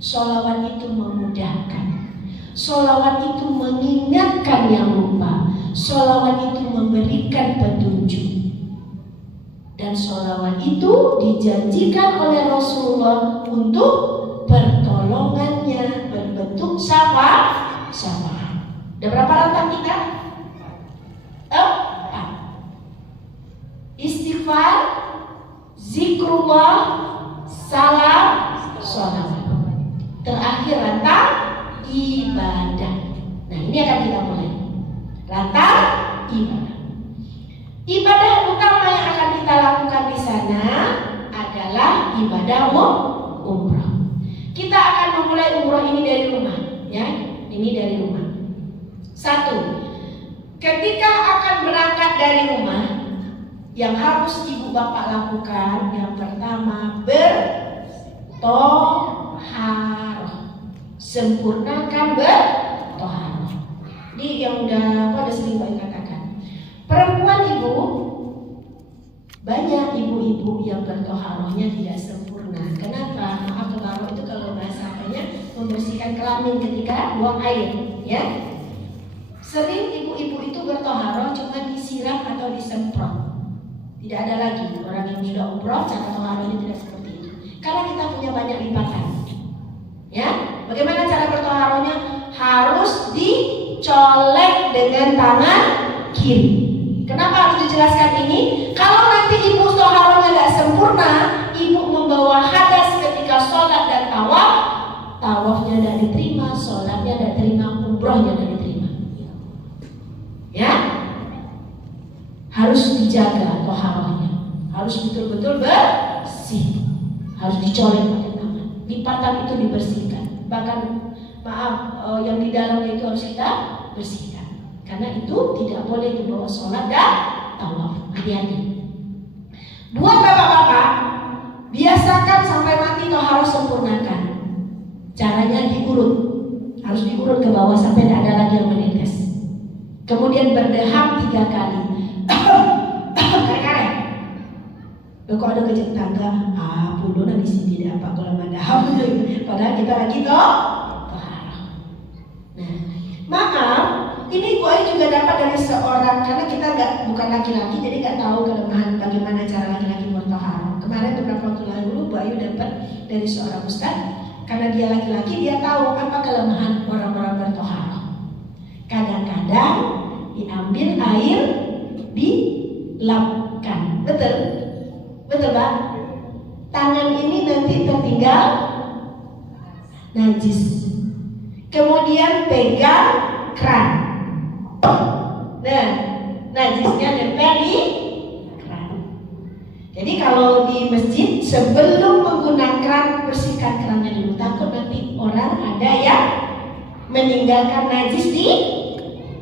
Sholawat itu memudahkan. Sholawat itu mengingatkan yang lupa. Sholawat itu memberikan petunjuk. Dan sholawat itu dijanjikan oleh Rasulullah untuk pertolongannya berbentuk syafaat. Ada berapa rantang kita? 4. Istighfar, zikrullah, salam, sholawat. Terakhir rantang ibadah. Nah, ini akan kita mulai. Rantang ibadah. Ibadah utama yang akan kita lakukan di sana adalah ibadah umrah. Kita akan memulai umrah ini dari rumah, ya. Ini dari rumah. 1. Ketika akan berangkat dari rumah, yang harus ibu bapak lakukan yang pertama bertoharoh. Sempurnakan bertoharoh. Ini yang udah sering banyak katakan. Perempuan ibu, banyak ibu-ibu yang bertoharohnya tidak sempurna. Kenapa? Maaf, toharoh itu kalau bahasa apanya membersihkan kelamin ketika buang air, ya. Sering ibu-ibu itu bertoharoh cuma disiram atau disemprot. Tidak ada lagi orang yang sudah umroh cara toharohnya tidak seperti itu. Karena kita punya banyak lipatan. Ya, bagaimana cara bertoharohnya? Harus dicolek dengan tangan kiri. Kenapa harus dijelaskan ini? Kalau nanti ibu toharohnya tidak sempurna, ibu membawa hadas ketika sholat dan tawaf, tawafnya tidak diterima, sholatnya tidak diterima, umrohnya tidak diterima. Ya, harus dijaga toharohnya, harus betul-betul bersih, harus dicolek pakai tangan. Lipatan itu dibersihkan, bahkan yang di dalamnya itu harus kita bersihkan. Karena itu tidak boleh dibawa sholat dan tawaf. Hati-hati. Buat bapak-bapak, biasakan sampai mati toharoh sempurnakan. Caranya diurut, harus diurut ke bawah sampai tidak ada lagi yang menetes. Kemudian berdeham 3 kali. Kare-kare. Kok ada kejeng tangga? Puluh di sini tidak apa kalau madaham. Padahal kita lagi toharoh. Nah, maaf. Ini Bu Ayu juga dapat dari seorang, karena kita bukan laki-laki, jadi nggak tahu kelemahan bagaimana cara laki-laki bertoharoh. Kemarin beberapa waktu lalu Bu Ayu dapat dari seorang ustaz, karena dia laki-laki dia tahu apa kelemahan orang-orang bertoharoh. Kadang-kadang diambil air dilapkan, betul Pak? Tangan ini nanti tertinggal najis. Kemudian pegang keran. Nah, najisnya nempel di keran. Jadi kalau di masjid sebelum menggunakan keran, bersihkan kerannya dulu. Takut nanti orang ada yang meninggalkan najis di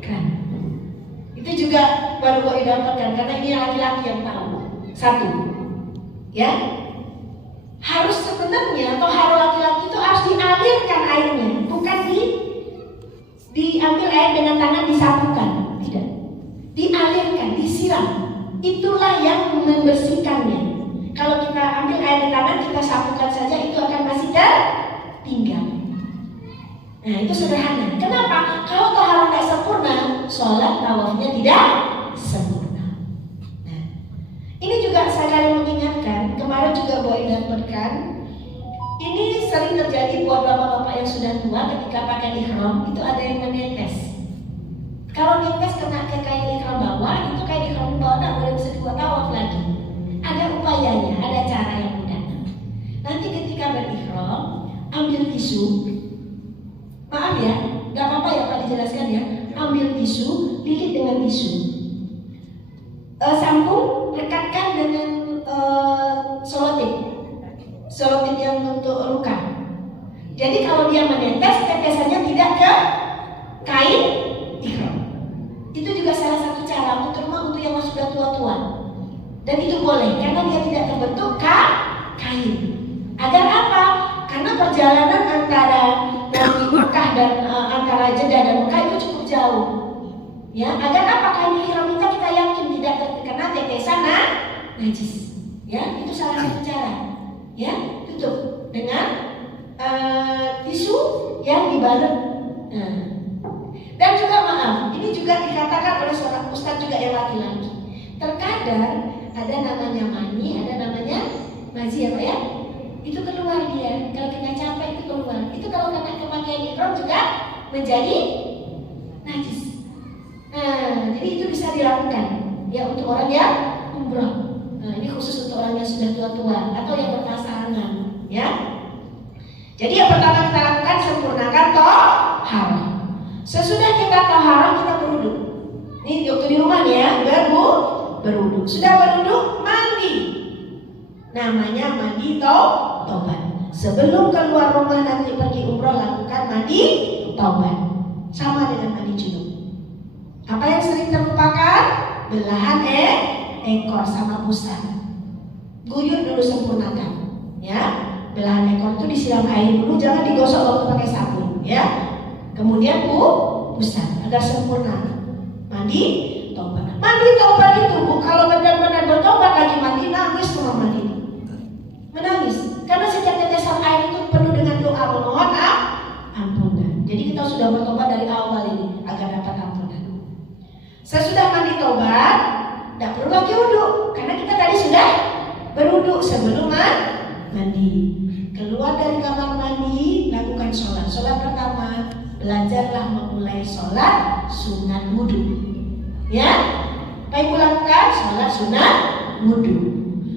keran. Itu juga baru gue dapatkan karena ini laki-laki yang tahu. 1, ya, harus sebenarnya toharoh laki-laki itu harus dialirkan airnya, bukan diambil air dengan tangan disapukan, tidak, dialirkan, disiram. Itulah yang membersihkannya. Kalau kita ambil air di tangan kita sapukan saja, itu akan masih tertinggal. Nah, itu sederhana. Kenapa? Kalau toharoh tidak sempurna, sholat tawafnya tidak sempurna. Nah, ini juga saya kali mengingatkan. Kemarin juga boleh dapatkan. Ini sering terjadi buat bapak-bapak yang sudah tua ketika pakai ihram itu ada yang menetes. Kalau netes kena ke kain ihram bawah, itu kain ihram bawah tidak boleh bisa dibuat tawaf lagi. Ada upayanya, ada cara yang mudah. Nanti ketika berihram, ambil tisu. Maaf ya, nggak apa-apa ya Pak dijelaskan ya. Ambil tisu, lilit dengan tisu. Sambung, rekatkan dengan selotip yang untuk luka. Jadi kalau dia menetes, tetesannya tidak ke kain ihram. Itu juga salah satu cara, terutama untuk yang sudah tua-tua. Dan itu boleh, karena dia tidak terbentuk kain. Agar apa? Karena perjalanan antara Nabi Mekah dan antara Jeddah dan Mekah itu cukup jauh. Ya, agar apa? Kain ihram kita yakin tidak terkena tetesan najis. Ya, itu salah satu cara. Ya, tutup dengan tisu yang dibalut. Nah. Dan juga maaf, ini juga dikatakan oleh seorang ustadz juga yang laki-laki. Terkadang ada namanya mani, ada namanya mazi ya Pak ya. Itu keluar dia, kalau kita capek itu keluar. Itu kalau kena pemakaian ihram juga menjadi najis. Nah, jadi itu bisa dilakukan ya untuk orang yang umroh. Nah, ini khusus untuk orang yang sudah tua-tua atau yang berpasangan, ya. Jadi yang pertama kita lakukan sempurnakan toharoh. Sesudah kita toharoh kita berwudu. Ini waktu di rumah ya, berwudu. Sudah berwudu, mandi. Namanya mandi taubat. Sebelum keluar rumah nanti pergi umroh lakukan mandi taubat. Sama dengan mandi junub. Apa yang sering terlupakan? Belahan ekor sama pusat. Guyur dulu sempurnakan, ya. Belahan ekor itu disiram air dulu, jangan digosok waktu pakai sabun, ya. Kemudian pusat agar sempurna. Mandi taubat. Mandi taubat itu kalau benar-benar bertobat lagi mandi, nangis sama mandi. Menangis karena setiap tetesan air itu penuh dengan doa memohon ampunan. Jadi kita sudah bertobat dari awal ini agar dapat ampunan. Sesudah mandi taubat, tidak perlu lagi wudhu karena kita tadi sudah berwudhu sebelum mandi. Keluar dari kamar mandi, lakukan sholat. Sholat pertama, belajarlah memulai sholat sunat wudhu. Ya, apa yang lakukan? Sholat sunat wudhu.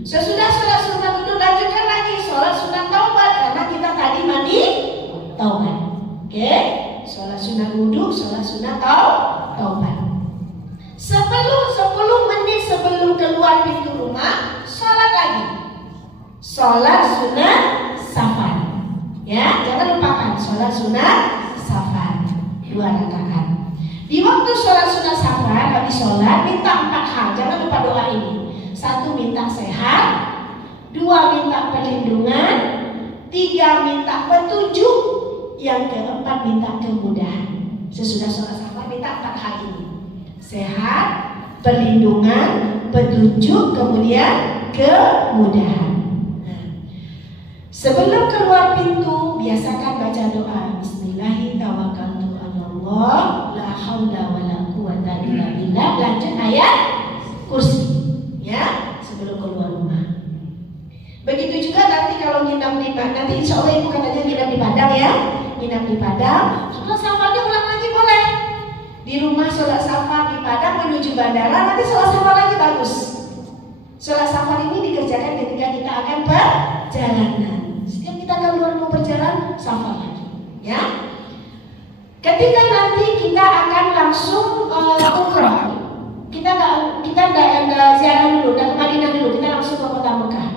Sesudah sholat sunat wudhu, lanjutkan lagi sholat sunat taubat karena kita tadi mandi taubat. Oke, sholat sunat wudhu, sholat sunat taubat. 10 menit sebelum keluar pintu rumah, sholat lagi. Sholat sunat safar. Ya, jangan lupakan sholat sunat safar 2 rakaat. Di waktu sholat sunat safar, habis sholat minta 4 hal. Jangan lupa doa ini. 1 minta sehat, 2 minta perlindungan, 3 minta petunjuk, yang keempat minta kemudahan. Sesudah sholat safar minta 4 hal ini. Sehat, perlindungan, petunjuk, kemudian kemudahan. Nah, sebelum keluar pintu biasakan baca doa Bismillahirrahmanirrahim, la haula wala quwata illa billah. Lanjut ayat kursi, ya, sebelum keluar rumah. Begitu juga nanti kalau nginap di Padang, nanti insya Allah ibu katanya nginap di Padang ya, nginap di Padang. Sholat safarnya ulang lagi boleh. Di rumah sholat safar di Padang menuju bandara, nanti sholat safar lagi bagus. Sholat safar ini dikerjakan ketika kita akan perjalanan. Setiap kita keluar mau berjalan, safar lagi, ya. Ketika nanti kita akan langsung umroh, kita ziarah dulu, dan ke Madinah dulu, kita langsung ke kota Mekah.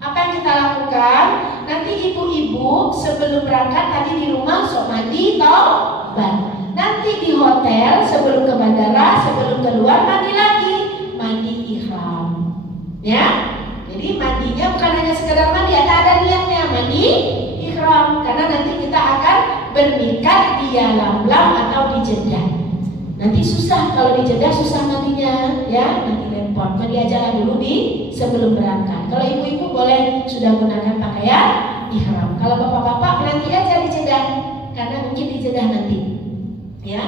Apa yang kita lakukan? Nanti ibu-ibu sebelum berangkat tadi di rumah sok mandi taubat. Nanti di hotel sebelum ke bandara, sebelum keluar mandi lagi, mandi ihram. Ya, jadi mandinya bukan hanya sekedar mandi, ada niatnya mandi ihram, karena nanti kita akan bermikat di Yalamlam atau di Jeddah. Nanti susah kalau di Jeddah, susah mandinya, ya, nanti repot. Mandi aja dulu di sebelum berangkat. Kalau ibu-ibu boleh sudah gunakan pakaian ihram. Kalau bapak-bapak nanti aja di Jeddah, karena mungkin di Jeddah nanti. Ya,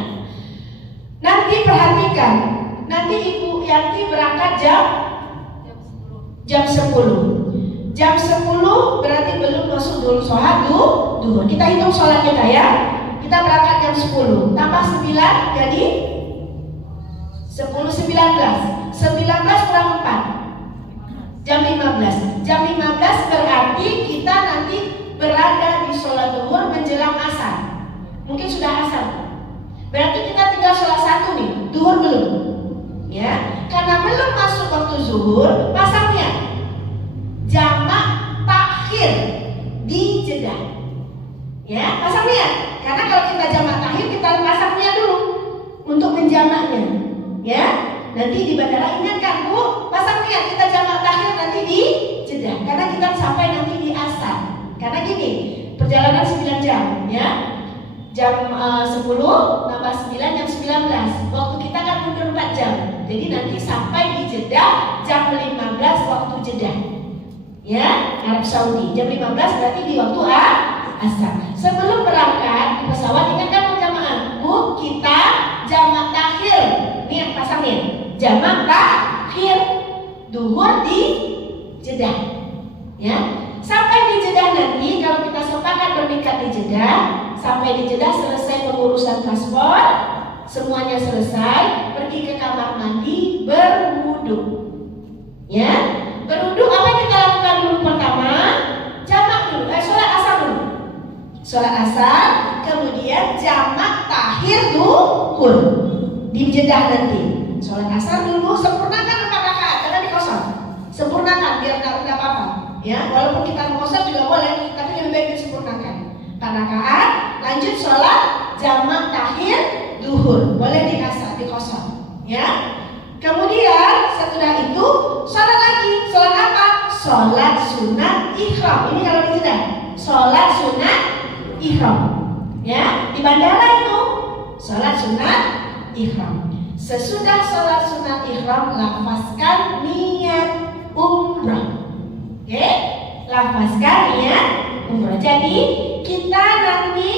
nanti perhatikan, nanti Ibu Yanti berangkat jam 10. Jam 10 berarti belum masuk dulu sholat duhur. Kita hitung sholat kita ya. Kita berangkat jam 10 tambah 9 jadi 10, 19 kurang 4 jam 15. Jam 15 berarti kita nanti berada di sholat duhur menjelang asar. Mungkin sudah asar. Berarti kita tinggal sholat 1 nih, duhur belum, ya? Karena belum masuk waktu zuhur, pasangnya jamak takhir di Jeddah, ya, pasangnya. Karena kalau kita jamak takhir, kita pasangnya dulu untuk menjamaknya, ya. Nanti di bandara ingatkan, Bu, pasangnya kita jamak takhir nanti di Jeddah, karena kita sampai nanti di asar. Karena gini, perjalanan 9 jam, ya. Jam 10 tambah 9 jam 19. Waktu kita kan mundur 4 jam. Jadi nanti sampai di Jeddah jam 15 waktu Jeddah. Ya, Arab Saudi. Jam 15 berarti di waktu asar. Sebelum Jeddah. Sampai di Jeddah selesai pengurusan paspor, semuanya selesai, pergi ke kamar mandi, berwudu. Ya, berwudu apa yang kita lakukan dulu pertama? Jamak dulu, sholat asar dulu. Sholat asar, kemudian jamak tahir duhur di Jeddah nanti. Sholat asar dulu, sempurnakan 4 rakaat, jangan dikosong. Sempurnakan biar nggak apa-apa. Ya, walaupun kita mengosong juga boleh, tapi lebih baik disempurnakan. 4 rakaat, lanjut sholat jamak tahir duhur, boleh dikosong. Ya. Kemudian setelah itu sholat lagi. Sholat apa? Sholat sunat ihram. Ini kalau di Jeddah, sholat sunat ihram. Ya, di bandara itu sholat sunat ihram. Sesudah sholat sunat ihram, lafazkan niat umrah. Oke, lafazkan niat umrah. Jadi kita nanti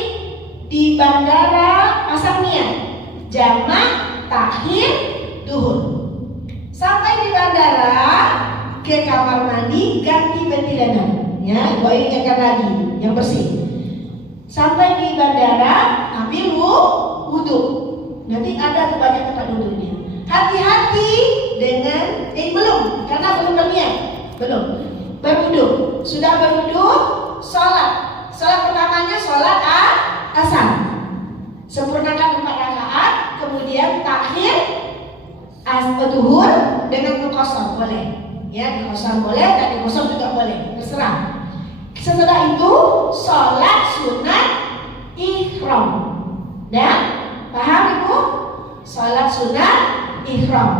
di bandara pasang niat jamak tahir duhur. Sampai di bandara, ke kamar mandi, ganti ventilator. Ya, Ibu Ayu ingatkan lagi yang bersih. Sampai di bandara, ambil wudu. Nanti ada tuh banyak tempat wudhunya. Hati-hati dengan belum, karena belum berniat. Belum. Berwudu. Sudah berwudu, sholat. Sholat pertamanya sholat asar. Sempurnakan 4 rakaat, kemudian takhir duhur dengan kosong boleh. Ya, dikosong boleh dan dikosong juga boleh, terserah. Setelah itu sholat sunat ihram. Nah, paham Ibu? Sholat sunat ihram.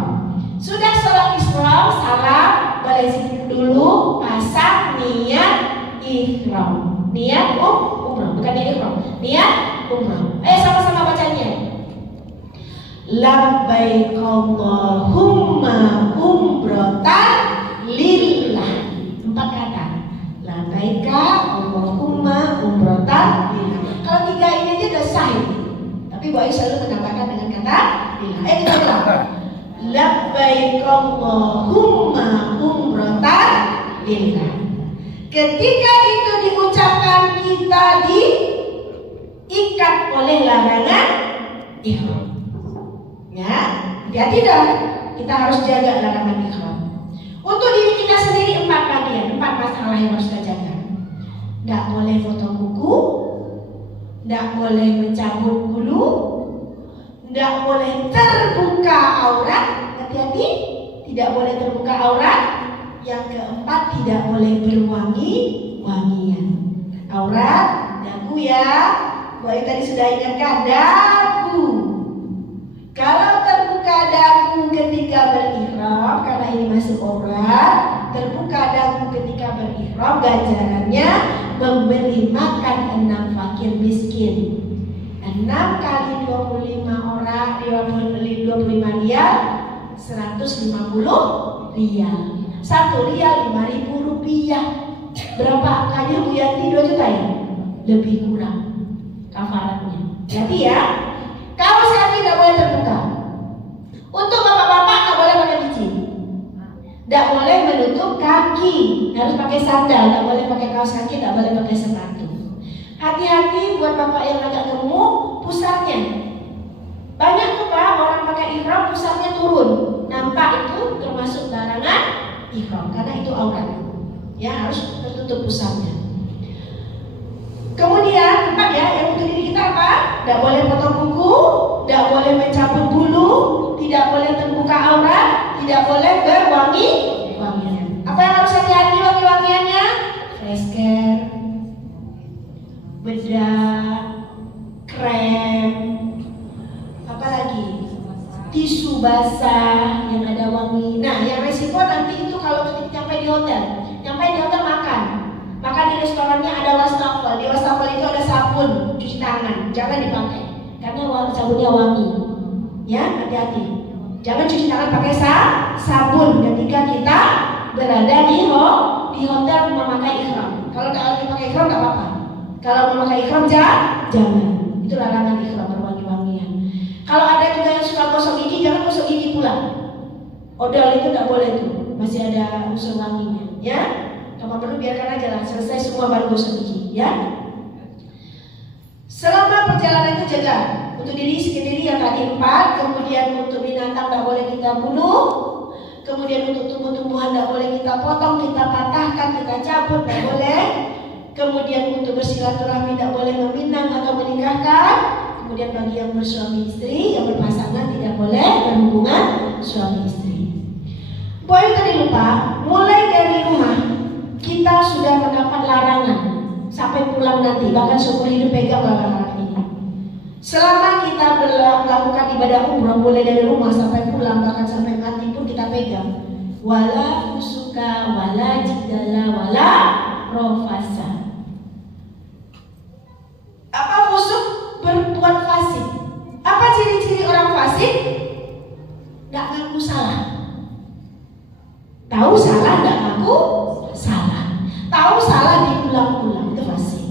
Sudah sholat ihram, salam, boleh zikir dulu, pasang niat ihram. Niat umrah, bukan niat ihram. Niat umrah. Sama-sama bacanya. Labbaik Allahumma umratan lillah. 4 kata. Labbaika Allahumma umratan lillah. Kalau 3 ini aja udah sah. Tapi Bu Ayu selalu menambahkan dengan kata lillah. Kita ulang. Labbaik Allahumma umratan lillah. Ketika itu diucapkan, kita diikat oleh larangan ihram. Ya, hati-hati dah. Kita harus jaga larangan ihram. Untuk diri kita sendiri 4 bagian, 4 masalah yang harus kita jaga. Tidak boleh foto kuku, tidak boleh mencabut bulu, tidak boleh terbuka aurat. Hati-hati, tidak boleh terbuka aurat. Yang keempat, tidak boleh berwangi-wangian. Aurat, dagu ya. Bu Ayu tadi sudah ingatkan, dagu. Kalau terbuka dagu ketika berihram, karena ini masuk aurat, terbuka dagu ketika berihram, ganjarannya memberi makan 6 fakir miskin. 6 kali 25 orang, 25 rial, 150 rial. 1 rial 5.000 rupiah. Berapa angkanya Bu Yanti? 2 juta ya? Lebih kurang kafaratnya. Jadi ya, kaos kaki tidak boleh terbuka. Untuk bapak-bapak tidak boleh pakai biji. Tidak boleh menutup kaki, harus pakai sandal. Tidak boleh pakai kaos kaki, tidak boleh pakai sepatu. Hati-hati buat bapak yang agak gemuk, pusatnya. Banyak tuh Pak, orang pakai ihram pusatnya turun. Nampak itu termasuk larangan ihram, karena itu aurat. Ya, harus tertutup pusatnya. Kemudian 4 ya, yang untuk diri kita apa? Tidak boleh potong kuku, tidak boleh mencabut bulu, tidak boleh terbuka aurat, tidak boleh berwangi-wangian. Apa yang harus hati-hati wangi-wangiannya? Face care, bedak, krem, apa lagi? Tisu basah yang ada wangi. Nah, yang resiko nanti itu kalau ketika sampai di hotel makan. Maka di restorannya ada wastafel. Di wastafel itu ada sabun cuci tangan. Jangan dipakai karena sabunnya wangi. Ya, hati-hati. Jangan cuci tangan pakai sabun ketika kita berada di hotel memakai ihram. Kalau tidak lagi pakai ihram tidak apa-apa. Kalau memakai ihram jangan. Itu larangan ihram berwangi-wangian. Kalau ada juga yang suka gosok gigi, jangan gosok gigi pula. Odol itu tidak boleh tuh. Masih ada unsur wanginya. Ya. Kalau perlu biarkan aja lah, selesai semua baru gosok gigi, ya. Selama perjalanan itu jaga untuk diri sendiri yang tadi 4, kemudian untuk binatang tidak boleh kita bunuh, kemudian untuk tumbuh-tumbuhan tidak boleh kita potong, kita patahkan, kita cabut, tidak boleh. Kemudian untuk bersilaturahmi tidak boleh meminang atau menikahkan. Kemudian bagi yang bersuami istri, yang berpasangan tidak boleh berhubungan suami istri. Poin tadi lupa, mulai dari rumah kita sudah mendapat larangan sampai pulang nanti, bahkan seumur hidup pegang larangan ini. Selama kita melakukan ibadah umrah mulai dari rumah sampai pulang, bahkan sampai mati pun kita pegang. Wala fusuka, wala jidala, wala rofasa. Apa fusuk? Berbuat fasik. Apa ciri-ciri orang fasik? Tidak ngaku salah. Tahu salah, tidak ngaku salah. Tahu salah diulang-ulang, itu fasik.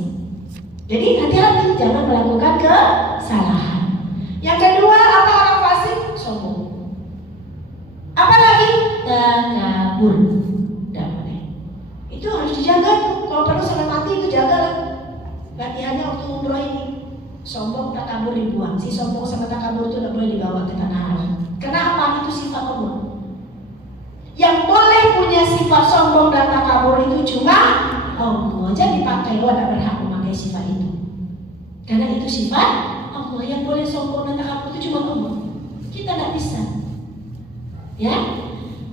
Jadi hati-hati jangan melakukan kesalahan. Yang kedua, apa orang fasik? Sombong. Apa lagi? Takabur. Tidak boleh. Itu harus dijaga tuh. Kalau perlu sampai mati itu jagalah. Latihannya waktu umroh ini. Sombong, takabur dibuang. Si sombong sama takabur itu tidak boleh dibawa ke tanah haram. Kenapa? Itu sifat Allah. Yang boleh punya sifat sombong dan takabur itu cuma Allah. Jadi dipakai, Allah tidak berhak memakai sifat itu. Karena itu sifat Allah. Yang boleh sombong dan takabur itu cuma Allah. Kita tidak bisa. Ya.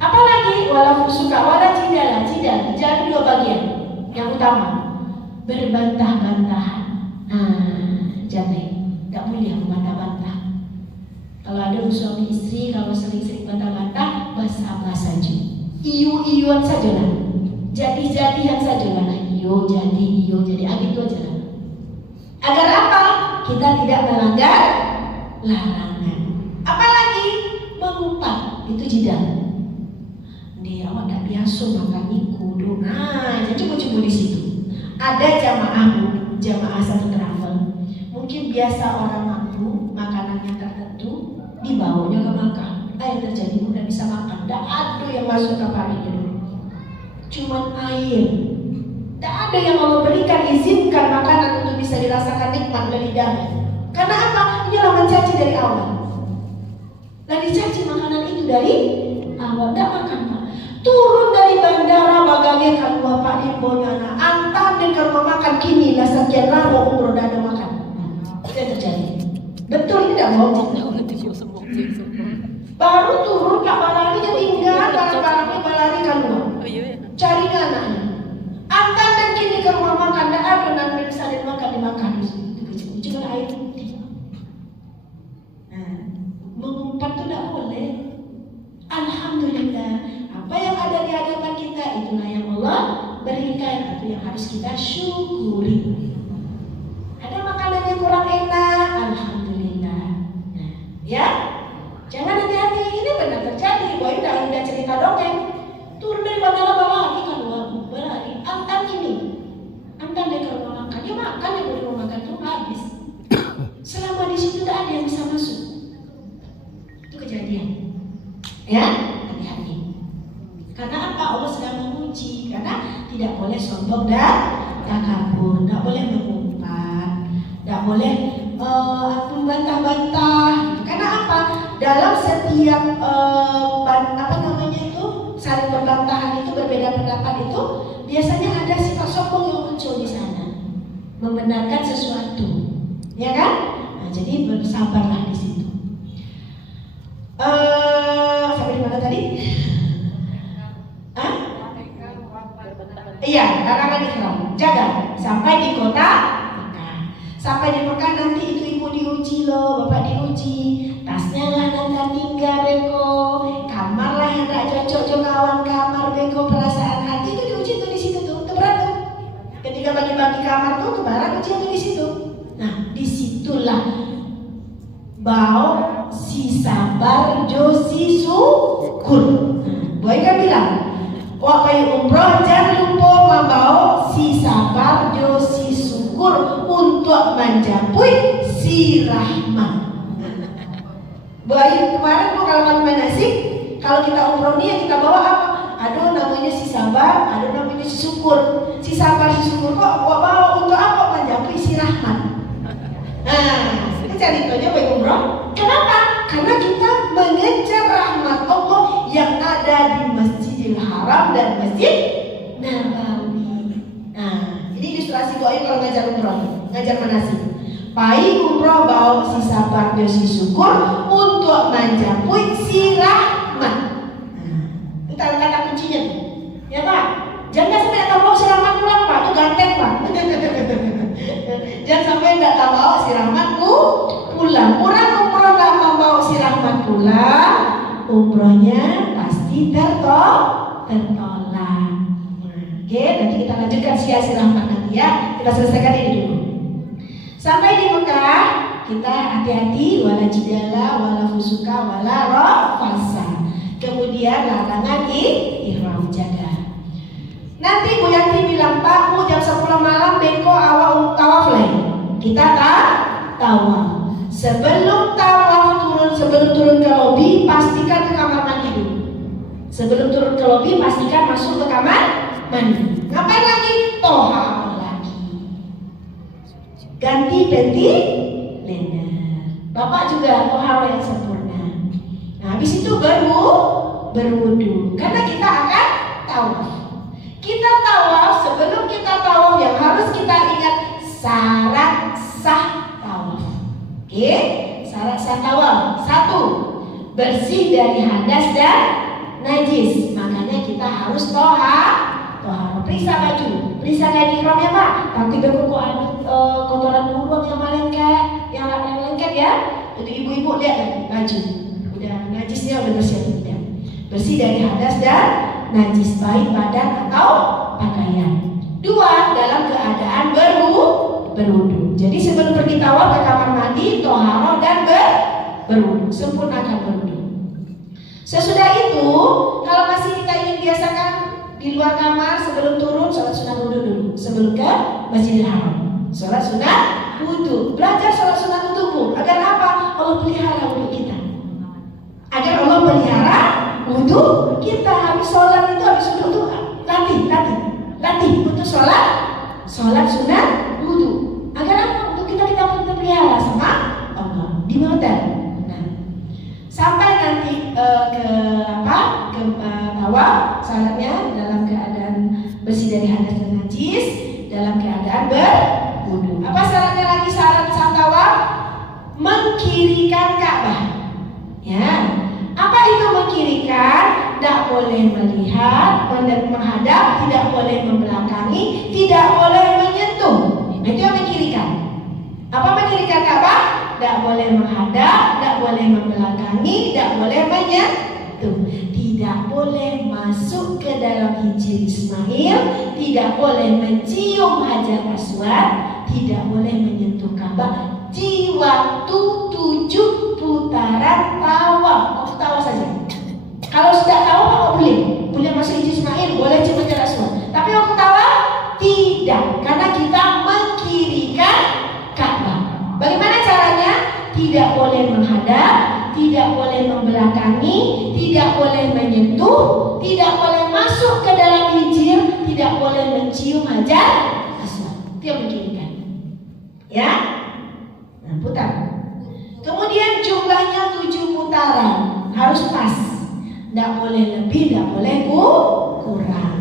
Apalagi wala fusuka, wala jidala. Jidal jadi 2 bagian. Yang utama berbantah-bantahan. Jangan, tidak boleh membantah-bantah. Kalau ada suami istri, kalau sering-sering bantah-bantah, basa-basa saja. Iyu-iyuan sajalah. Jadi-jadian sajalah. Iyo jadi, gitu aja lah. Agar apa? Kita tidak melanggar larangan. Apalagi mengumpat, itu jidal. Nih, awak tidak biasa makan iku dong. Nah, coba-coba di situ. Ada jamaah satu travel. Mungkin biasa orang mampu makanannya tertentu dibawanya ke makan. Yang terjadi udah bisa makan. Tidak ada yang masuk ke parinya dulu. Cuma air. Tidak ada yang Allah berikan izinkan makanan untuk bisa dirasakan nikmat dari lidahnya. Karena apa? Inilah mencaci dari awal. Dan dicaci makanan itu dari awal. Tidak makan Pak. Turun dari bandara bagaikan Bapak di Bonyana. Antar dan ke rumah makan kini lah sekian lama umroh dan ada makan. Itu yang terjadi. Betul ini tidak bohong. Baru turun Kak Balarinya tinggal barang-barangnya Balari keluar. Cari anaknya. Antar dan kini ke rumah makan. Dan ada nanti misalnya makan dimakan. Itu juga air putih. Nah, mengumpat itu tidak boleh. Alhamdulillah. Apa yang ada di hadapan kita itulah yang Allah berikan. Itu yang harus kita syukuri. Ada makanan yang kurang enak, alhamdulillah. Nah, ya, jangan hati-hati. Ini benar terjadi. Boy udah cerita dongeng. Turun dari bandara bawa lagi keluar, berlari. Antar gini, antar dia ke rumah makan. Dia makan di rumah makan tuh habis. Selama di situ tidak ada yang bisa masuk. Itu kejadian. Ya, hati-hati. Karena apa? Allah sedang menguji. Karena tidak boleh sombong dan takabur, tidak boleh mengumpat, tidak boleh membantah-bantah. Karena apa? Dalam setiap saling berbantahan itu, berbeda pendapat itu, biasanya ada sifat sombong yang muncul di sana, membenarkan sesuatu, ya kan? Nah, jadi bersabarlah di situ. Sampai di mana tadi? Iya, larangan ikhram. Jaga sampai di kota Mekah. Sampai di Mekah nanti itu ibu diuji loh, bapak diuji. Tasnya lah nanti tinggal beko, kamar lah yang tak cocok kawan kamar beko, perasaan hati itu diuji tuh di situ tuh, berat tuh. Ketika bagi-bagi kamar tuh kebaran ujian tuh di situ. Nah, disitulah bau si sabar jo si syukur. Boy kan bilang, waktu umroh jangan lupa membawa si sabar jo si syukur untuk mencapai si rahmat. Baik kemarin gua kalau kami manasik, kalau kita umroh nih kita bawa apa? Ada namanya si sabar, ada namanya si syukur. Si sabar, si syukur kok bawa untuk apa? Mencapai si rahmat. ceritanya baik umroh. Kenapa? Karena kita mengejar rahmat Allah yang ada di Masjidil Haram dan Masjid Nabawi. Nah, ini ilustrasi doa kalau ngajar umroh, ngajar manasik. Pai umroh bawa si sabar dan si syukur untuk mencapai si rahmat. Nah, itu kata kuncinya, ya Pak. Jangan sampai tak bawa si rahmat pulang Pak, itu ganteng Pak. Jangan sampai tidak bawa si rahmat pulang. Orang umroh tak membawa si rahmat pulang, umrohnya pasti tertolak. Oke, nanti kita lanjutkan si rahmat nanti ya. Kita selesaikan ini dulu. Sampai di Mekah, kita hati-hati wala jidala, wala fusuka, wala rafasa. Kemudian larangan ihram, jaga. Nanti Bu Yanti bilang, Pak, Bu jam 10 malam beko awal tawaf lain. Kita tawaf. Sebelum turun ke lobi, pastikan ke kamar mandi dulu. Sebelum turun ke lobi, pastikan masuk ke kamar mandi. Ngapain lagi? Toha. Ganti peti leher. Bapak juga tohara yang sempurna. Nah, habis itu baru berwudu. Karena kita akan tawaf. Kita tawaf, sebelum kita tawaf yang harus kita ingat syarat sah tawaf. Oke? Syarat sah tawaf. 1. Bersih dari hadas dan najis. Makanya kita harus tohara. Periksa baju, periksa kain ihramnya Pak. Tapi kok ada kotoran burung yang lengket ya. Itu ibu-ibu lihat baju, udah najisnya udah bersih tidak. Bersih dari hadas dan najis baik badan atau pakaian. 2. Dalam keadaan berwudu. Jadi sebelum pergi tawaf ke kamar mandi, toharoh dan berwudu. Sempurnakan berwudu. Sesudah itu, kalau masih kita ingin biasakan di luar kamar sebelum turun, sholat sunat wudu dulu. Sebelum ke Masjidil Haram, sholat sunat wudu. Belajar sholat sunat wudu Bu. Agar apa? Allah pelihara wudu kita. Agar Allah pelihara wudu kita. Habis sholat itu, habis wudu itu latih untuk sholat sunat wudu. Agar apa? Untuk kita pelihara sama Allah di motor. Nah, sampai nanti ke tawaf, syaratnya dalam keadaan bersih dari hadas dan najis, dalam keadaan berwudu. Apa syaratnya lagi? Syarat sah tawaf mengkirikan Ka'bah. Ya, apa itu mengkirikan? Tidak boleh melihat, menghadap, tidak boleh membelakangi, tidak boleh menyentuh. Itu yang mengkirikan. Apa mengkirikan Ka'bah? Tidak boleh menghadap, tidak boleh membelakangi, tidak boleh menyentuh. Tidak boleh masuk ke dalam hijir Ismail, tidak boleh mencium Hajar Aswad, tidak boleh menyentuh Ka'bah di waktu 7 putaran tawaf. Waktu tawaf saja. Kalau sudah tawaf boleh masuk hijir Ismail, boleh cium Hajar Aswad. Tapi waktu tawaf tidak, karena kita mengkirikan Ka'bah. Bagaimana caranya? Tidak boleh menghadap, tidak boleh membelakangi, tidak boleh menyentuh, tidak boleh masuk ke dalam hijir, tidak boleh mencium Hajar Aswad. Itu yang mengkirikan. Ya? Nah, putar. Kemudian jumlahnya 7 putaran, harus pas. Tidak boleh lebih, tidak boleh kurang.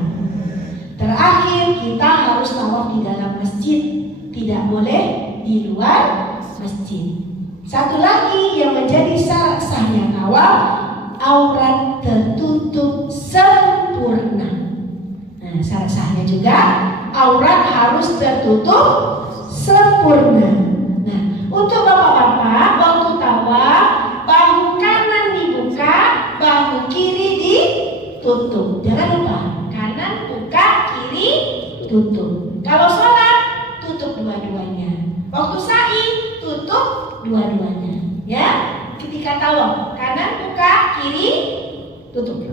Terakhir kita harus tawaf di dalam masjid, tidak boleh di luar masjid. Satu lagi yang menjadi syarat sahnya tawaf, aurat tertutup sempurna. Nah, syarat sahnya juga aurat harus tertutup sempurna. Nah, untuk bapak-bapak waktu tawaf, bahu kanan dibuka, bahu kiri ditutup. Jangan lupa, kanan buka, kiri tutup. Kalau sholat, tutup dua-duanya. Waktu sa'i, tutup dua-duanya. Ya, ketika tawaf, kanan buka, kiri tutup.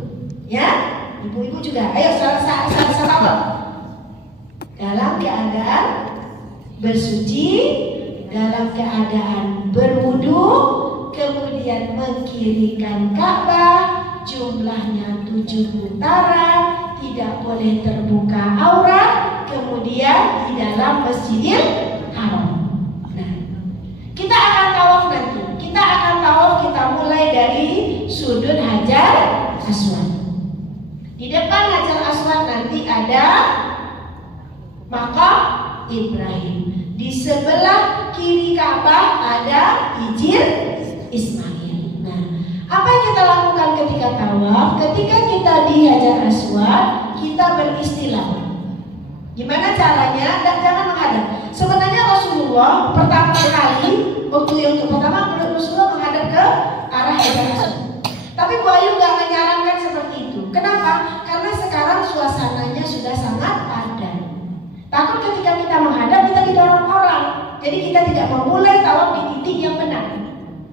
Ya, ibu-ibu juga. Ayo salat tawaf. Dalam keadaan bersuci, dalam keadaan berwudu, kemudian mengkirikan Ka'bah, jumlahnya 7 putaran, tidak boleh terbuka aurat, kemudian di dalam Masjidil Haram. Nah, kita akan tawaf sudut Hajar Aswad. Di depan Hajar Aswad nanti ada makam Ibrahim. Di sebelah kiri Ka'bah ada Hijir Ismail. Nah, apa yang kita lakukan ketika tawaf? Ketika kita di Hajar Aswad, kita beristilah. Gimana caranya? Dan jangan menghadap. Sebenarnya Rasulullah pertama kali, waktu yang pertama Rasulullah menghadap ke arah Hajar Aswad. Tapi Bu Ayu nggak menyarankan seperti itu. Kenapa? Karena sekarang suasananya sudah sangat padat. Takut ketika kita menghadap kita didorong orang. Jadi kita tidak memulai tawaf di titik yang benar.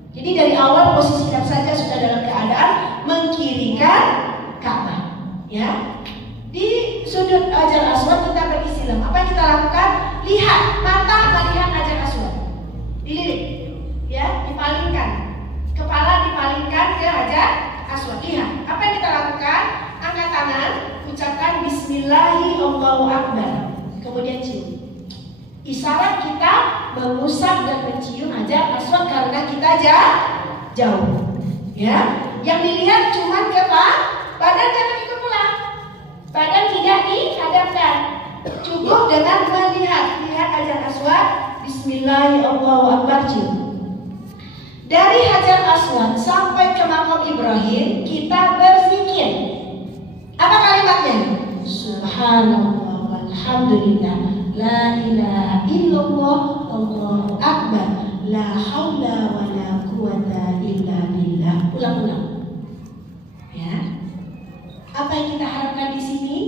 Jadi dari awal posisikan saja sudah dalam keadaan mengkirikan Ka'bah. Ya. Di sudut Hajar Aswad kita beristilah. Apa yang kita lakukan? Lihat mata melihat Hajar Aswad. Dilirik. Ya, dipalingkan. Kepala dipalingkan ke Hajar Aswad. Lihat. Apa yang kita lakukan? Angkat tangan, ucapkan Bismillahi Allahu Akbar. Kemudian cium. Isyarat kita mengusap dan mencium Hajar Aswad karena kita jauh. Ya. Yang dilihat cuma badan, jangan ikut pulang. Badan tidak dihadapkan. Cukup dengan melihat Hajar Aswad. Bismillahirrahmanirrahim. Cium. Dari Hajar Aswad sampai ke makam Ibrahim kita berzikir. Apa kalimatnya? Subhanallah walhamdulillah la ilaha illallah Allahu akbar la haula wala quwata illa billah. Ulang-ulang. Ya. Apa yang kita harapkan di sini?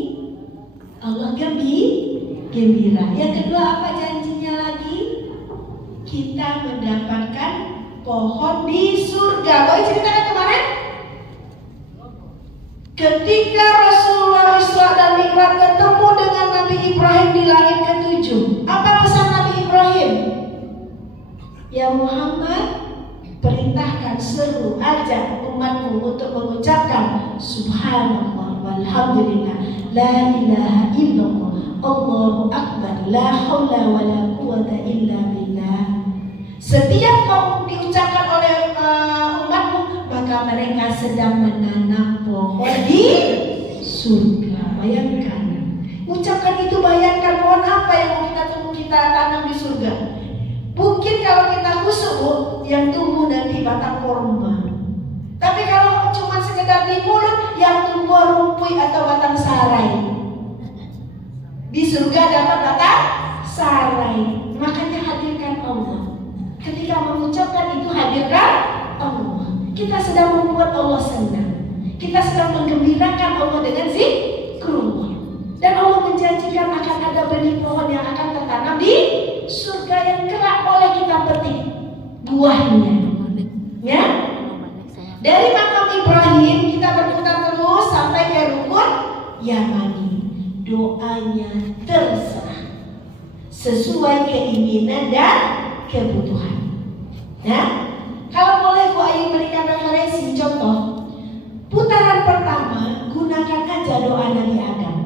Allah gembira. Yang kedua apa janjinya lagi? Kita mendapatkan pohon di surga. Boleh ceritakan kemarin? Ketika Rasulullah Isra dan Mi'raj ketemu dengan Nabi Ibrahim di langit ke-7, apa pesan Nabi Ibrahim? Ya Muhammad, perintahkan, seru, ajak umatmu untuk mengucapkan Subhanallah walhamdulillah la ilaha illallah Allahu akbar la haula wala quwata illa billah. Setiap kau diucapkan oleh umatmu, maka mereka sedang menanam pohon di surga. Bayangkan, ucapkan itu, bayangkan pohon apa yang mau kita tanam di surga. Mungkin kalau kita khusyuk, yang tumbuh nanti batang korma. Tapi kalau cuma sekedar di mulut, yang tumbuh rumpui atau batang sarai. Di surga dapat batang sarai. Makanya hadirkan Allah. Ketika mengucapkan itu, hadirkan Allah. Kita sedang membuat Allah senang. Kita sedang menggembirakan Allah dengan zikrullah. Dan Allah menjanjikan akan ada benih pohon yang akan tertanam di surga yang kelak oleh kita petik buahnya. Ya. Dari makam Ibrahim kita berputar terus sampai ke rukun Yamani. Doanya terserah sesuai keinginan dan kebutuhan. Nah, kalau boleh Bu Ayu berikan referensi contoh. Putaran pertama gunakan aja doa Nabi Adam.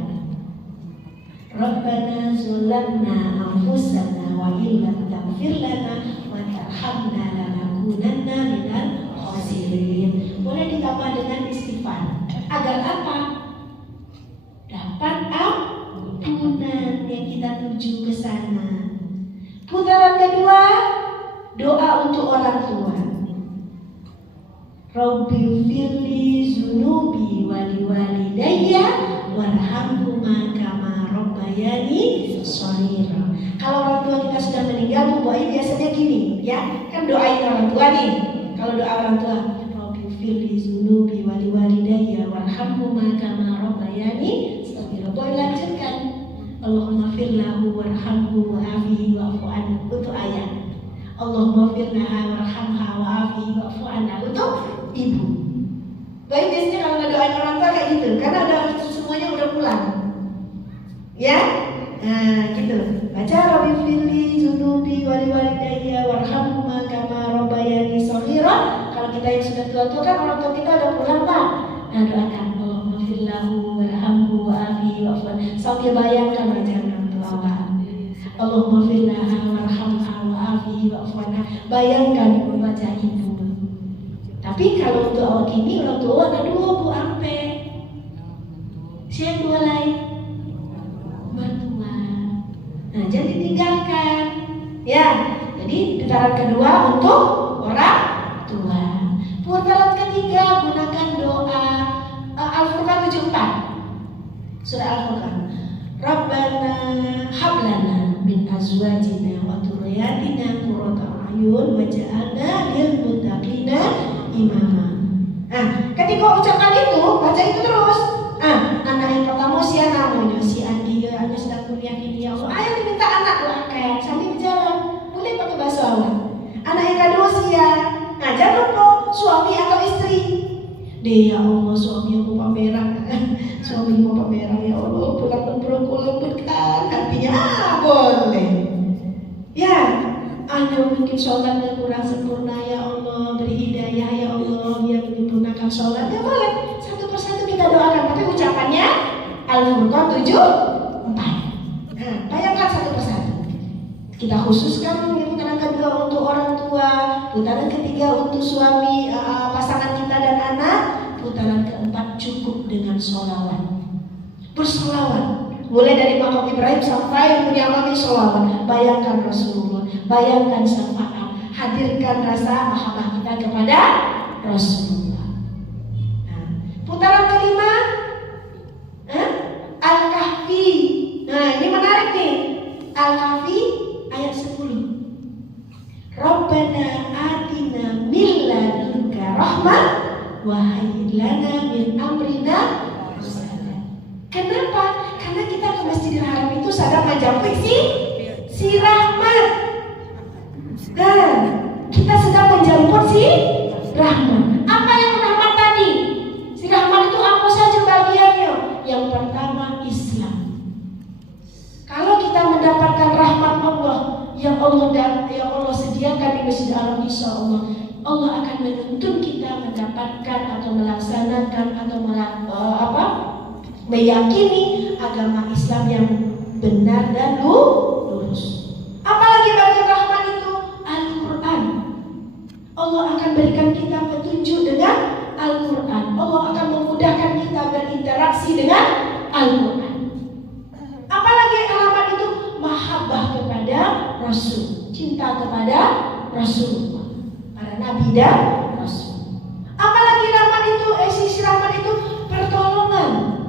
Rabbana zulamna anfusana wa illam taghfir lana wa tarhamna lanakunanna minal khasirin. Boleh ditambah dengan istighfar. Agar apa? Dapat ampunan yang kita tuju ke sana. Putaran kedua, doa untuk orang tua. Rabbi firli zunubi wali walidayya warhamhuma kama rabbayani shaghira. Kalau orang tua kita sudah meninggal, Bu Ayu biasanya gini, ya. Kan doain orang tua nih. Kalau doa orang tua, Rabbi firli zunubi wali walidayya warhamhuma kama rabbayani shaghira. Boleh lanjutkan. Allahumma firlahu warhamhu wa'afihi wa'fu anhu. Untuk ayah. Allahumma firlaha warhamha wa'afihi wa'fu anha. Untuk ibu. Baik, biasanya kalau ngedoain orang tua kayak gitu, karena udah semuanya udah pulang. Ya? Nah, gitu. Baca Rabbi firli zunubi wali walidayya warhamhuma kama rabbayani shaghira. Kalau kita yang sudah tua-tua kan orang tua kita udah pulang, Pak. Nah, doakan Allahumma firlahu warhamhu wa'afihi wa'fu anhu. Sambil bayangkan aja orang tua, Pak. Allahumma firlaha warhamha wa'afihi wa'fu anha. Bayangkan membaca ibu. Tapi kalau untuk awak ini orang tua ada dua bu ampe. Siapa dua lain? Mertua. Nah, jadi tinggalkan. Ya, jadi putaran kedua untuk orang tua. Putaran ketiga gunakan doa Al-Furqan 74. Surah Al-Furqan. Rabbana hablana min azwajina wa dhurriyyatina qurrata a'yun waj'alna lil muttaqina imama. Nah, ketika ucapan itu, baca itu terus. Anak yang pertama si namanya si Andi, hanya sedang kuliah ini ya Allah. Ayo diminta anak doakan sambil berjalan. Boleh pakai bahasa Allah. Anak yang kedua si ya. Nah, jangan lupa suami atau istri. Dia ya Allah suami aku pameran. Suami mau pameran ya Allah. Pulang berokok lembutkan hatinya. Boleh. Ya. Ayo mungkin sholatnya kurang sempurna ya Allah, beri hidayah ya Allah, biar menyempurnakan sholat. Ya boleh, satu persatu kita doakan. Tapi ucapannya Al-Furqan 74. Nah, bayangkan satu persatu. Kita khususkan putaran kedua untuk orang tua, putaran ketiga untuk suami, pasangan kita dan anak, putaran keempat cukup dengan sholawat. Bersolawat. Mulai dari makam Ibrahim sampai menyamai sholawat. Bayangkan Rasulullah, bayangkan syafaat, hadirkan rasa mahabbah kita kepada Rasulullah. Nah, putaran kelima, Al-Kahfi. Nah, ini menarik nih. Al-Kahfi ayat 10. Rabbana atina min ladunka rahmah wa hayyi lana min amrina. Kenapa? Karena kita ke Masjidil Haram itu sadar menjampi si rahmat. Dan kita sedang menjemput si rahmat. Apa yang rahmat tadi? Si rahmat itu apa saja bagiannya? Yang pertama Islam. Kalau kita mendapatkan rahmat Allah yang Allah sediakan di Masjidil Haram, insya Allah akan menuntun kita mendapatkan atau melaksanakan atau meyakini agama Islam yang benar dan lurus. Apalagi bagian rahmat itu Al-Quran. Allah akan berikan kita petunjuk dengan Al-Quran. Allah akan memudahkan kita berinteraksi dengan Al-Quran. Apalagi rahmat itu mahabbah kepada Rasul, cinta kepada Rasulullah, para Nabi dan Rasul. Apalagi rahmat itu, sisi rahmat itu pertolongan.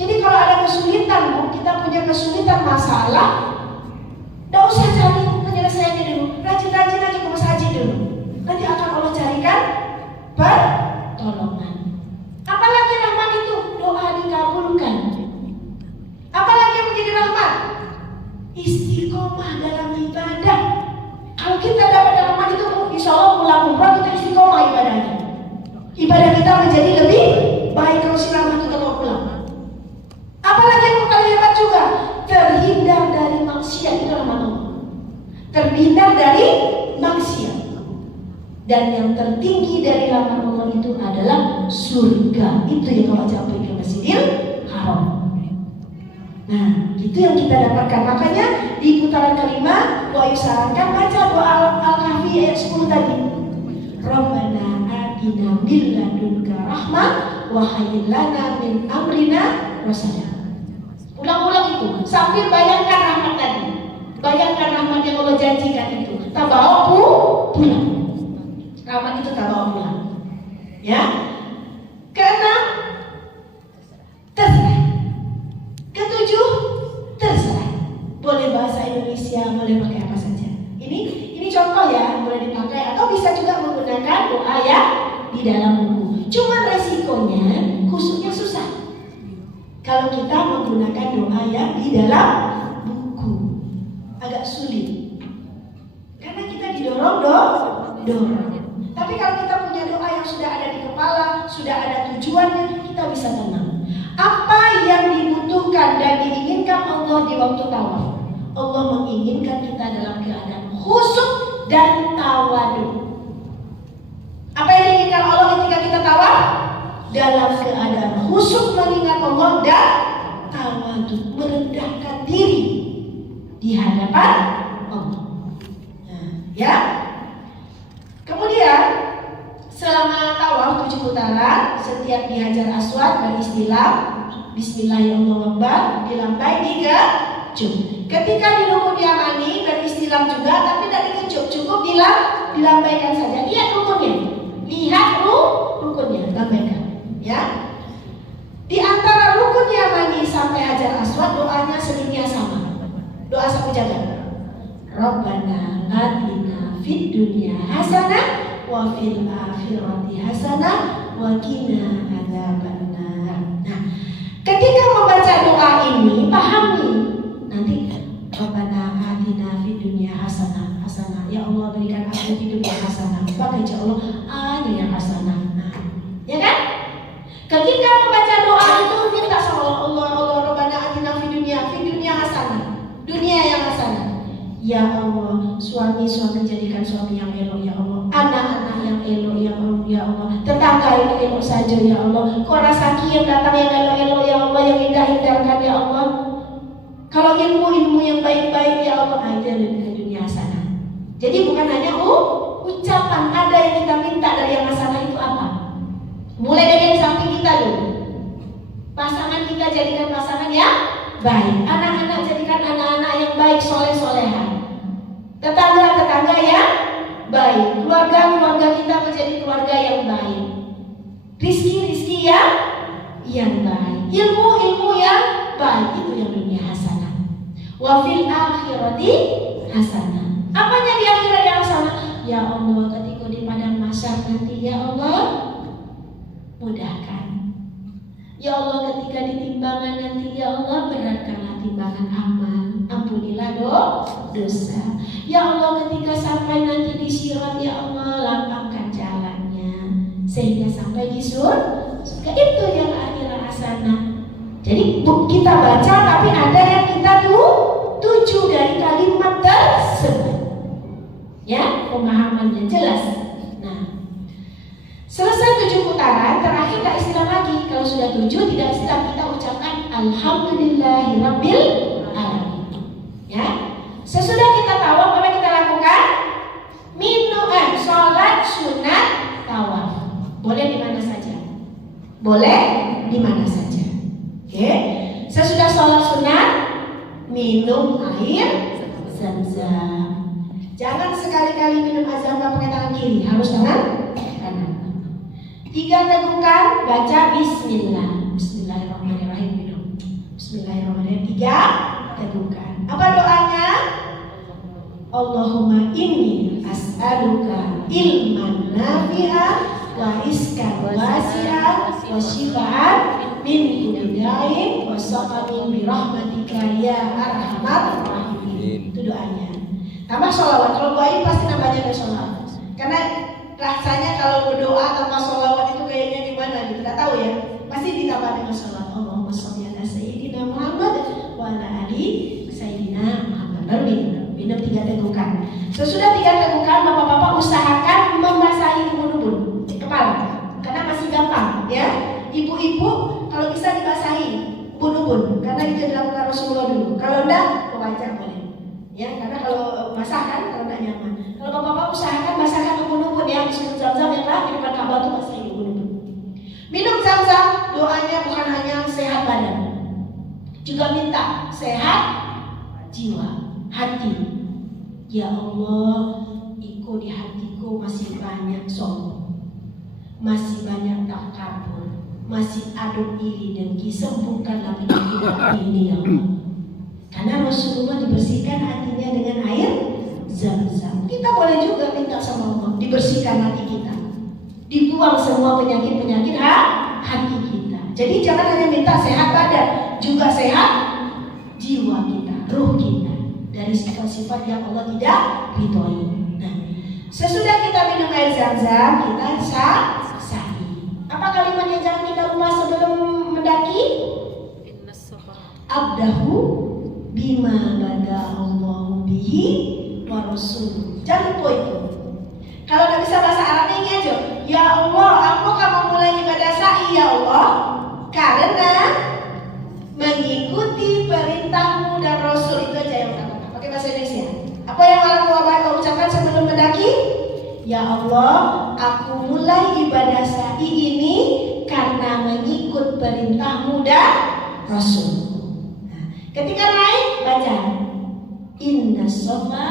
Jadi kalau ada kesulitan, kita punya kesulitan masalah, tidak usah cari penyelesaiannya dulu, rajin-rajin aja ke masjid dulu. Nanti akan Allah carikan pertolongan. Apalagi rahmat itu doa dikabulkan. Apalagi yang menjadi rahmat? Istiqomah dalam ibadah. Kalau kita dapat rahmat itu, insya Allah pulang umrah kita istiqomah ibadahnya. Ibadah kita menjadi lebih baik kalau si rahmat kita mau pulang. Apalagi yang paling hebat juga, terhindar dari maksiat, itu rahmat Allah. Terhindar dari maksiat. Dan yang tertinggi dari rahmat Allah itu adalah surga. Itu yang kalau sampai ke Masjidil Haram. Nah, itu yang kita dapatkan. Makanya di putaran kelima, doa sarankan baca doa Al-Kahfi ayat 10 tadi. Rabbana atina min ladunka rahmah wa hayyi lana min amrina rasyada. Ulang-ulang itu sambil bayangkan rahmat tadi. Bayangkan rahmat yang Allah janjikan itu. Tak bawa pulang. Rahmat itu tak bawa pulang. Ya. Keenam, terserah. Ketujuh, terserah. Boleh bahasa Indonesia, boleh pakai apa saja. Ini contoh ya, boleh dipakai atau bisa juga menggunakan doa ya di dalam buku. Cuman resikonya khususnya susah. Kalau kita menggunakan doa yang di dalam buku agak sulit. Karena kita didorong. Tapi kalau kita punya doa yang sudah ada di kepala, sudah ada tujuannya, kita bisa tenang. Apa yang dibutuhkan dan diinginkan Allah di waktu tawaf? Allah menginginkan kita dalam keadaan khusyuk dan tawadu. Apa yang diinginkan Allah ketika kita tawaf? Dalam keadaan khusyuk mengingat Allah dan tawadu, merendahkan diri di hadapan Allah. Nah, ya. Kemudian selama setiap di Hajar Aswad beristilam Bismillahirrahmanirrahim, dilambai dikecup. Ketika di Rukun Yamani beristilam juga, tapi tidak dikecup, cukup dilambaikan saja. Lihat rukunnya, lihat rukunnya, lambaikan. Ya, di antara Rukun Yamani sampai Hajar Aswad doanya sedikitnya sama. Doa sapu jagat. Rabbana atina fid dunya hasanah wa fil akhirati hasanah wa qina adzabannar. Nah, ketika membaca doa ini pahami nanti Rabbana atina fid dunya hasanah, ya Allah berikan aku di dunia hasanah. Maka insya Allah yang hasanah. Nah, ya kan? Ketika membaca doa itu minta sama Allah, Rabbana atina fid dunya hasanah, dunia yang hasanah. Ya Allah, suami jadikan suami yang elok ya Allah, anak-anak yang elok ya Allah, ya Allah, tetangga yang elok saja ya Allah, orang sakit yang datang yang elok-elok ya Allah, yang indah-indahkan ya Allah. Kalau ilmu yang baik-baik ya Allah, ada di dunia hasanah. Jadi bukan hanya ucapan, ada yang kita minta dari yang hasanah itu apa? Mulai dari yang samping kita dulu. Pasangan kita jadikan pasangan yang baik, anak-anak jadikan anak-anak yang baik, soleh-solehan, tetangga yang baik, keluarga kita menjadi keluarga yang baik, rizki yang baik, ilmu yang baik, itu yang dunia hasanah. Wa fil akhirati hasanah. Apanya di akhirat yang hasanah? Ya Allah, ketika di padang mahsyar nanti ya Allah mudahkan. Ya Allah, ketika di timbangan nanti ya Allah beratkanlah timbangan amal, ampunilah dosa. Ya Allah, ketika sampai nanti di sirat ya Allah lapangkan jalannya sehingga sampai di surga. Itu yang akhirat hasanah. Jadi kita baca tapi ada yang kita tuju dari kalimat tersebut. Ya, pemahamannya jelas. Nah, selesai 7 putaran, terakhir tak istilah lagi. Kalau sudah 7 tidak istilah, kita ucapkan Alhamdulillahirabbil alamin. Ya, sesudah kita tahu apa yang kita lakukan, sholat sunat tawaf. Boleh di mana saja. Boleh di mana saja. Oke. Sesudah sholat sunat, minum air zam-zam. Jangan sekali-kali minum air zam-zam pakai tangan kiri, harus tangan kanan. 3 tegukan, baca Bismillah. Bismillahirrahmanirrahim, minum. Bismillahirrahmanirrahim, 3 tegukan. Apa doanya? Allahumma inni as'aluka ilman nafi'an wa rizqan wasi'an wa shifaan min kulli da'in wa saqamin bi rahmatika ya arhamar rahimin. Itu doanya. Tambah sholawat. Kalau doain pasti nambahnya ada sholawat. Karena rasanya kalau berdoa tanpa sholawat itu kayaknya gimana gitu, tidak tahu ya. Pasti ditambah dengan sholawat. Allahumma sholli ala sayyidina Muhammad wa ala ali sayyidina Muhammad. Baru minum 3 tegukan. Sesudah 3 tegukan, bapak-bapak usahakan membasahi ubun-ubun kepala, karena masih gampang ya. Ibu-ibu kalau bisa dibasahi ubun-ubun, karena itu dilakukan Rasulullah dulu. Kalau enggak, wajar boleh. Ya, karena kalau basah kan kalau enggak nyaman. Kalau bapak-bapak usahakan basahkan ubun-ubun ya, minum zam-zam yang lah di depan Ka'bah tuh basahi ubun-ubun. Minum zam-zam, doanya bukan hanya sehat badan, juga minta sehat jiwa, hati. Ya Allah, iko di hatiku masih banyak sombong, masih banyak takabur, masih adu iri dengki. Sembuhkanlah penyakit hati ini ya Allah. Karena Rasulullah dibersihkan hatinya dengan air zam-zam. Kita boleh juga minta sama Allah dibersihkan hati kita, dibuang semua penyakit-penyakit hati kita. Jadi jangan hanya minta sehat badan, juga sehat jiwa kita, ruh kita, dari sifat-sifat yang Allah tidak ridhoi. Nah, sesudah kita minum air zam-zam, kita sa'i. Apa kalimat yang jangan kita lupa sebelum mendaki? Abdahu bima bada Allahu bihi wa rasul. Jangan lupa itu. Kalau nggak bisa bahasa Arabnya ini aja. Ya Allah, aku akan memulai ibadah sa'i ya Allah, karena mengikuti perintahmu dan Rasul. Itu aja yang utama. Pakai bahasa Indonesia. Apa yang Allah ucapkan sebelum mendaki? Ya Allah, aku mulai ibadah sa'i ini karena mengikut perintahmu dan Rasul. Nah, ketika naik baca Inna Safa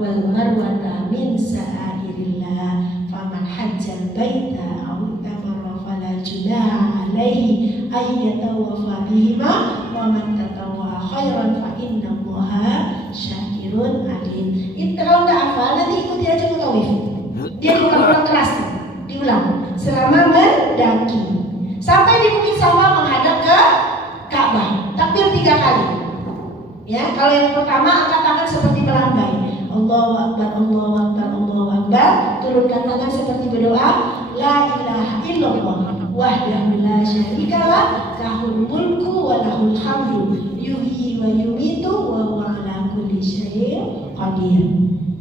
wal Marwata min sa'airillah faman hajjal baita aw tamara fala junaha alaihi ay yatawafa bihima wa man tatawwa khairan fa innallaha syakirun alim. Itu kalau nggak hafal nanti ikuti aja mutawif. Dia diulang-ulang keras, diulang selama mendaki sampai di Bukit Safa menghadap ke Ka'bah. Takbir 3 kali. Ya, kalau yang pertama angkat tangan seperti melambai. Allahu Akbar, Allahu Akbar, Allahu Akbar. Turunkan tangan seperti berdoa. La ilaha illallah wahdahu la syarikalah lahul mulku wa lahul hamdu yuhyi wa yumitu wa huwa ala kulli syai'in qadir.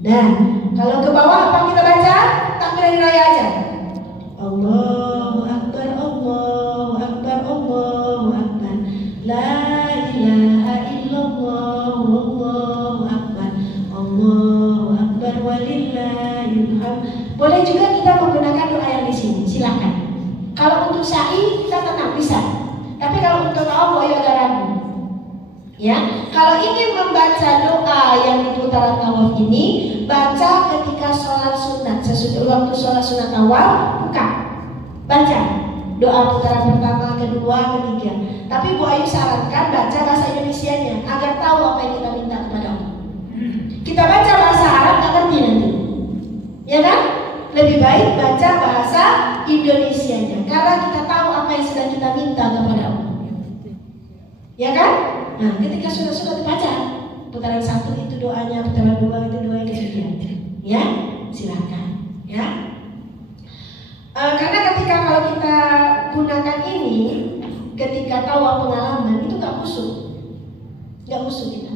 Nah, kalau ke bawah apa kita baca? Takbir hari raya aja. Allahu Akbar, Allahu Akbar, Allahu Akbar. La ilaha illallah wallahu akbar. Allahu akbar walillahil hamd. Boleh juga kita menggunakan doa yang di sini, silakan. Kalau untuk sa'i kita tenang bisa. Tapi kalau untuk tawaf ya agak ragu. Ya, kalau ingin membaca doa yang di putaran tawaf ini, baca ketika sholat sunat. Sesudah waktu sholat sunat tawaf, buka, baca doa putaran pertama, kedua, ketiga. Tapi Bu Ayu sarankan baca bahasa Indonesianya agar tahu apa yang kita minta kepada Allah. Kita baca bahasa Arab nggak ngerti nanti, ya kan? Lebih baik baca bahasa Indonesianya karena kita tahu apa yang sedang kita minta kepada Allah, ya kan? Nah, ketika sudah baca putaran 1 itu doanya, putaran 2 itu doa yang ketiga, ya silakan, ya. Karena ketika kalau kita gunakan ini, ketika tahu pengalaman itu nggak khusyuk kita.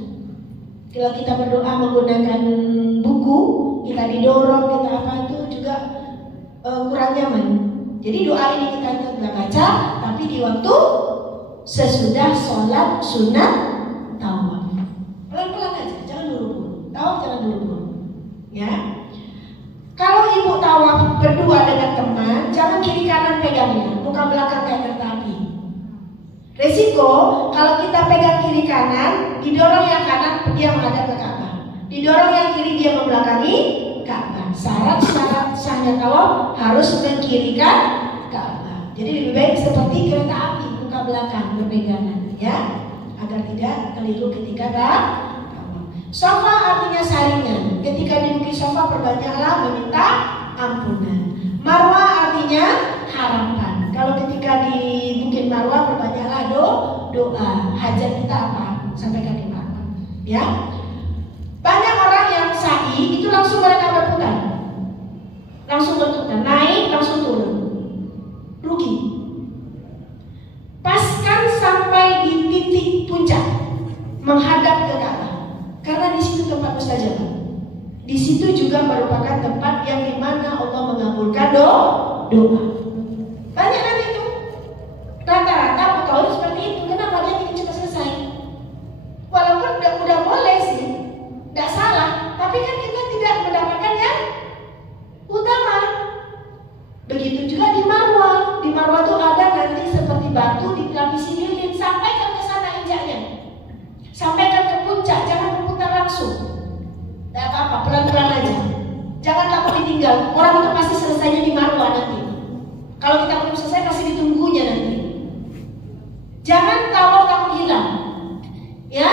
Kalau kita berdoa menggunakan buku, kita didorong, kita apa itu juga kurang nyaman. Jadi doa ini kita nggak baca, tapi di waktu sesudah sholat sunat tawaf. Pelan-pelan aja, jangan buru-buru. Tawaf jangan buru-buru, ya. Kalau ibu tawaf berdua dengan teman, jangan kiri kanan pegangnya, bukan belakang kayak kereta api. Resiko kalau kita pegang kiri kanan, didorong yang kanan dia menghadap ke Ka'bah, didorong yang kiri dia membelakangi Ka'bah. Syarat sahnya tawaf harus mengkirikan Ka'bah. Jadi lebih baik seperti kereta api, buka belakang berpegangan, ya, agar tidak keliru ketika tawaf. Safa artinya saringan. Ketika di Bukit Safa perbanyaklah meminta ampunan. Marwah artinya harapan. Kalau ketika di Bukit Marwah perbanyaklah doa. Hajat kita apa? Sampaikan di Marwah. Ya. Banyak orang yang sa'i itu langsung mereka berputar. Langsung berputar, naik langsung turun. Rugi. Paskan sampai di titik puncak menghadap ke Ka'bah. Karena di situ tempat mustajabah. Di situ juga merupakan tempat yang dimana Allah mengabulkan doa. Banyak nanti itu. Rata-rata mutawif seperti itu. Kenapa dia ingin cepat selesai? Walaupun udah boleh sih, tidak salah. Tapi kan kita tidak mendapatkan yang utama. Begitu juga di Marwah. Di Marwah itu ada nanti seperti batu dilapisi lilin. Sampaikan ke sana injaknya. Sampaikan ke puncak, jangan berputar langsung. Tidak apa-apa, pelan-pelan aja. Jangan takut ditinggal. Orang itu pasti selesainya di Marwah nanti. Kalau kita belum selesai pasti ditunggunya nanti. Jangan tawaf takut hilang. Ya,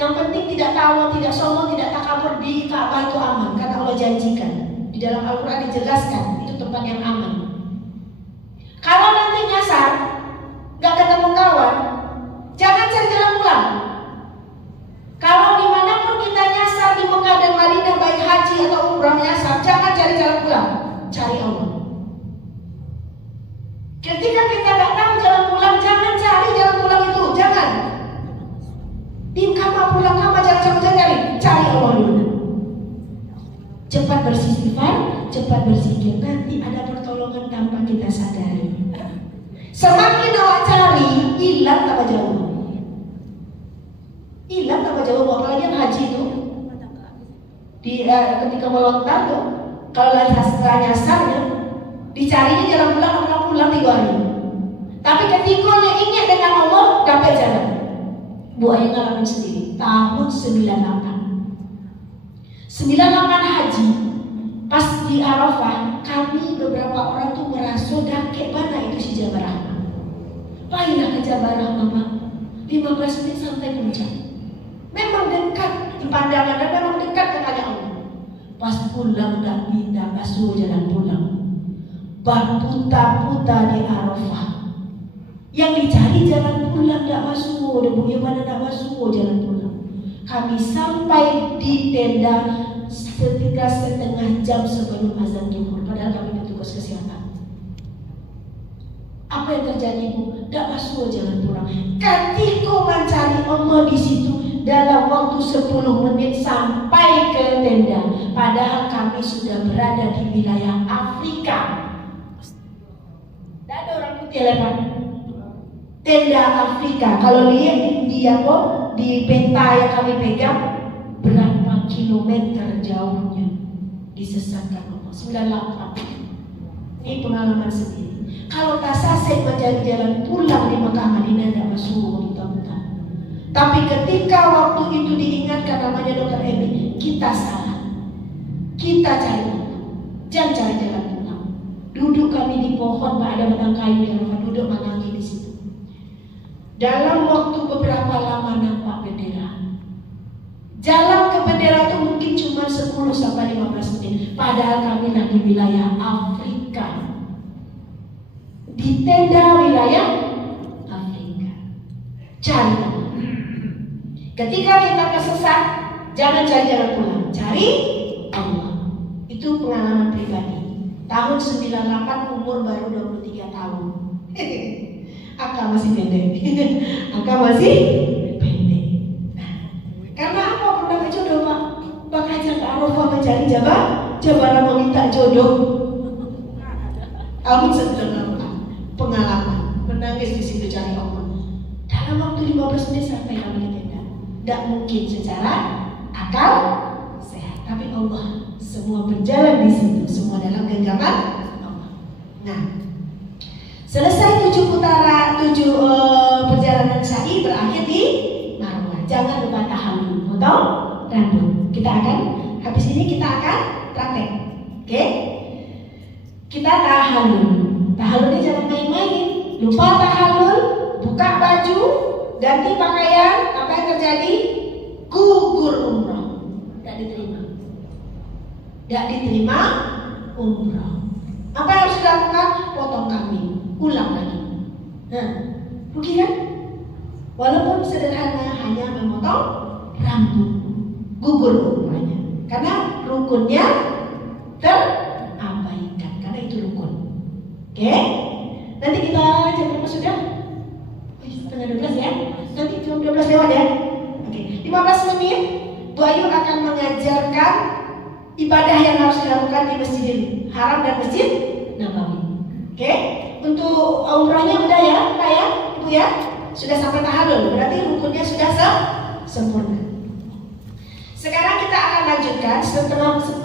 yang penting tidak tawaf, tidak sombong, tidak takabur di Ka'bah itu aman. Karena Allah janjikan. Di dalam Al-Quran dijelaskan itu tempat yang aman. Kalau nanti nyasar, nggak ketemu kawan, jangan cari jalan pulang. Kalau dimanapun kita nyasar di Mekah dan Madinah baik haji atau umrah nyasar, jangan cari jalan pulang, cari Allah. Ketika kita nggak tahu jalan pulang, jangan cari jalan pulang itu, jangan. Di kamar pulang kamar jangan cari Allah dulu. Cepat beristighfar, cepat berzikir, nanti ada pertolongan tanpa kita sadari. Semakin awak cari, hilang tambah jauh. Hilang tambah jauh, apalagi yang haji itu ketika melontar tuh, kalau lagi nyasarnya dicarinya jalan pulang 3 hari. Tapi ketika yang ingat dengan Allah, dapat jalan. Bu Ayu ngalamin sendiri. Tahun 98 haji. Pas di Arafah, kami beberapa orang tuh merasa kayak mana itu si Jabal Rahmah. Baiklah ke Jabal Rahmah, Pak. 15 menit sampai puncak. Memang dekat di pandangan dan memang dekat kepada Allah. Pas pulang dah pindah basuh jalan pulang. Berputar-putar di Arafah. Yang dicari jalan pulang tak masuk, dan bagaimana nak masuk jalan pulang. Kami sampai di tenda sekitar setengah jam sebelum azan zuhur, padahal kami petugas kesehatan. Apa yang terjadi, Bu? Tak masuk jalan pulang. Ketika mencari Allah di situ dalam waktu 10 menit sampai ke tenda, padahal kami sudah berada di wilayah Afrika. Tak ada orang putih lewat. Tenda Afrika, kalau lihat di peta yang kami pegang, berapa kilometer jauhnya disesatkan Allah. 98. Ini pengalaman sendiri. Kalau tak sasek mencari jalan pulang di Mekah Madinah, tidak masuk muntah-muntah. Tapi ketika waktu itu diingatkan namanya Dr. Emi, kita salah. Kita cari, jangan cari jalan pulang. Duduk kami di pohon, ada batang kayu yang duduk menangi di situ. Dalam waktu beberapa lama nampak bendera. Jalan ke bendera itu mungkin cuma 10 sampai 15 menit. Padahal kami lagi di wilayah Afrika. Di tenda wilayah Afrika. Cari Allah. Ketika kita kesesat, jangan cari jalan pulang. Cari Allah. Itu pengalaman pribadi. Tahun 98, umur baru 23 tahun. Akak masih pendek. Akak masih pendek. Karena apa? Pernah jodoh, Pak. Pak ngajak ke Arafah mencari Jabal meminta jodoh. Tahun 98. Pengalaman menangis di situ cari Allah. Dalam waktu 15 menit sampai kami di tenda. Tidak mungkin secara akal sehat, tapi Allah semua berjalan di situ, semua dalam genggaman Allah. Nah, selesai 7 perjalanan sa'i berakhir di Marwah. Jangan lupa tahallul, potong rambut. Kita akan habis ini kita akan praktek. Oke? Kita tahallul. Tahallul ini jangan main-main. Lupa tahallul, buka baju, ganti pakaian, apa yang terjadi? Gugur umrah. Tidak diterima. Tidak diterima umrah. Apa yang harus dilakukan? Potong kambing. Ulang lagi. Nah, rugi kan? Walaupun sederhana, hanya memotong rambut, gugur umrahnya. Karena rukunnya terabaikan. Karena itu rukun. Oke? Nanti kita jam berapa sudah? Setengah 12 ya. Nanti jam 12 lewat ya. Oke. 15 menit Bu Ayu akan mengajarkan ibadah yang harus dilakukan di Masjidil Haram dan Masjid Nabawi. Oke? Untuk umrahnya udah ya, Kak ya, Ibu ya, sudah sampai tahallul, berarti rukunnya sudah sempurna. Sekarang kita akan lanjutkan setelah 14